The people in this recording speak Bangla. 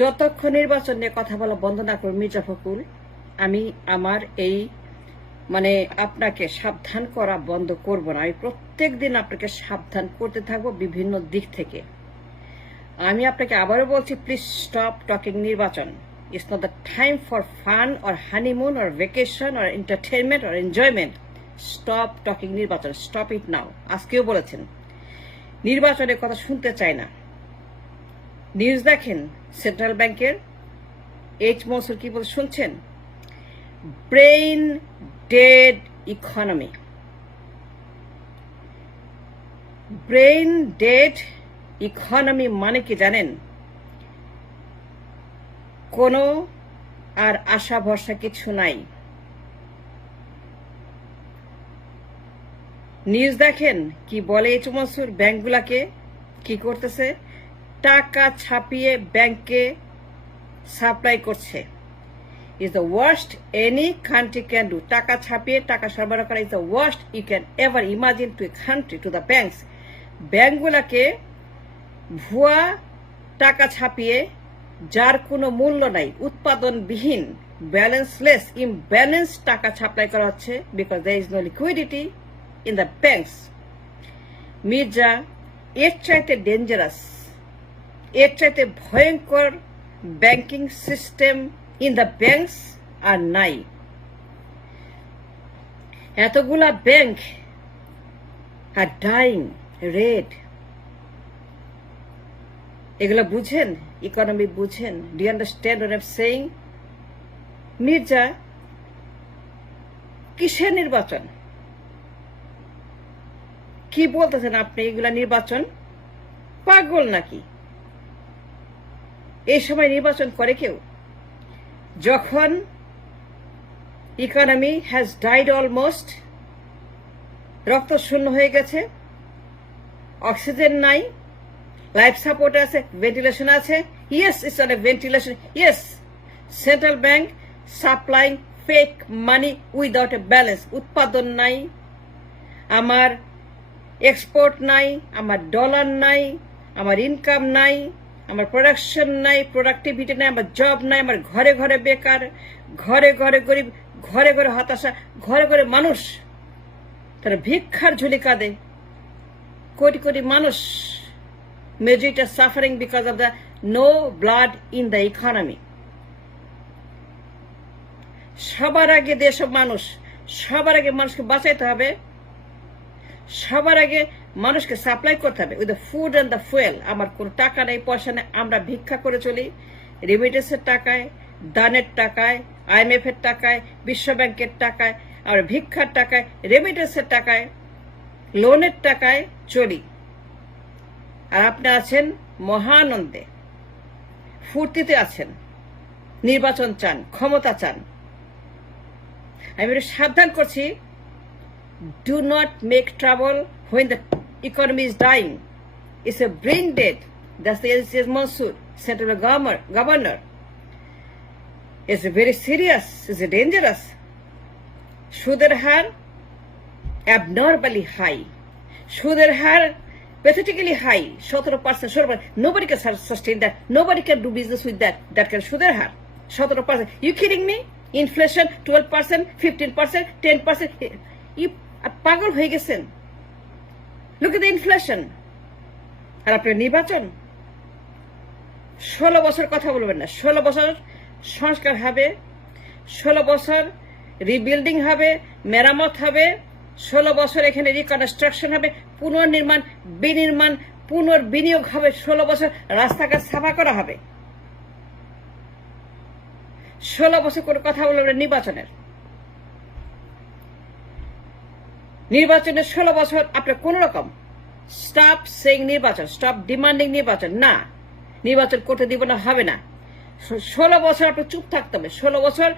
যতক্ষণ নির্বাচন নিয়ে কথা বলা বন্ধ না করুন মির্জা ফখরুল, আমি আমার এই আপনাকে সাবধান করা বন্ধ করব না। আমি প্রত্যেক দিন আপনাকে সাবধান করতে থাকবো বিভিন্ন দিক থেকে। আমি আপনাকে আবারও বলছি, প্লিজ স্টপ টকিং নির্বাচন। It's not the time for fun or honeymoon or vacation or entertainment or enjoyment. Stop talking নির্বাচন, স্টপ ইট নাও। আজকেও বলেছেন নির্বাচনের কথা শুনতে চাই না। নিউজ দেখেন সেন্ট্রাল ব্যাংকের এইচ মনসুর কি বলে শুনছেন? Brain dead economy. Brain dead economy মানে কি জানেন? কোনো আর আশা ভরসা কিছু নাই। নিউজ দেখেন কি বলে এইচ মনসুর, ব্যাংকগুলাকে কি করতেছে? টাকা ছাপিয়ে ব্যাংকে সাপ্লাই করছে। is the worst any country can do. টাকা ছাপিয়ে টাকা সরবরাহ করা is the worst you can ever imagine to a country, to the banks. ব্যাংকগুলোকে ভুয়া টাকা ছাপিয়ে, যার কোনো মূল্য নাই, উৎপাদনবিহীন, ব্যালেন্সলেস, ইমব্যালেন্স টাকা সাপ্লাই করা হচ্ছে because there is no liquidity in the banks. Mirza, এর চাইতে ডেঞ্জারাস, এর চাইতে ভয়ঙ্কর banking system in the banks আর নাই। এতগুলা ব্যাংক আর ডাইং রেড। এগুলো বুঝেন? ইকোনমি বুঝেন? Do you understand what I am saying? Mirza, কিসের নির্বাচন? কি বলতেছেন আপনি? এগুলা নির্বাচন? পাগল নাকি? এই সময় নির্বাচন করে কেউ? যখন ইকোনমি হ্যাজ ডাইড অলমোস্ট, রক্ত শূন্য হয়ে গেছে, অক্সিজেন নাই, লাইফ সাপোর্ট আছে, ভেন্টিলেশন আছে। Yes, it's on a ventilation. Yes, central bank supply fake money without a balance. উৎপাদন নাই, আমার এক্সপোর্ট নাই, আমার ডলার নাই, আমার ইনকাম নাই, আমার প্রোডাকশন নাই, প্রোডাক্টিভিটি নাই, আমার জব নাই, আমার ঘরে ঘরে বেকার, ঘরে ঘরে গরিব, ঘরে ঘরে হতাশা, ঘরে ঘরে মানুষ তারা ভিক্ষার ঝুলি কাঁদে। কোটি কোটি মানুষ, majority suffering because of the no blood in the economy. সবার আগে দেশের মানুষ, সবার আগে মানুষকে বাঁচাইতে হবে, সবার আগে মানুষকে সাপ্লাই করতে হবে with the food and the fuel. আমার কোনো টাকা নেই, পয়সা নেই, আমরা ভিক্ষা করে চলি। রেমিটেন্সের টাকায়, দানের টাকায়, IMF এর টাকায়, বিশ্ব ব্যাংকের টাকায়, আমরা ভিক্ষার টাকায়, রেমিটেন্সের টাকায়, লোনের টাকায় চলি। আর আপনি আছেন মহানন্দে, ফুর্তিতে আছেন, নির্বাচন চান, ক্ষমতা চান। আমি সাবধান করছি, do not make trouble when the economy is dying. It's a brain dead. That's the H Monsur, central governor. It's very serious. It's dangerous. সুদের হার abnormally high. সুদের হার pathetically high. 17%. Nobody can sustain that. Nobody can do business with that. That kind of সুদের হার 17%. You kidding me? Inflation 12%, 15%, 10%. You পাগল হয়ে গেছেন? Look at the inflation. আর আপনার নির্বাচন? 16 বছর কথা বলবেন না। 16 বছর সংস্কার হবে, 16 বছর রিবিল্ডিং হবে, মেরামত হবে, 16 বছর এখানে রিকনস্ট্রাকশন হবে, পুনর্নির্মাণ, বিনির্মাণ, পুনর্বিনিয়োগ হবে, 16 বছর রাস্তাঘাট সাফা করা হবে। 16 বছর কোনো কথা বলবেন নির্বাচনের। নির্বাচনের 16 বছর আপনার কোন রকম স্টপ সেইং নির্বাচন, স্টপ ডিমান্ডিং নির্বাচন, না নির্বাচন করতে দিব না, হবে না। 16 বছর আপনার চুপ থাকতে হবে। 16 বছর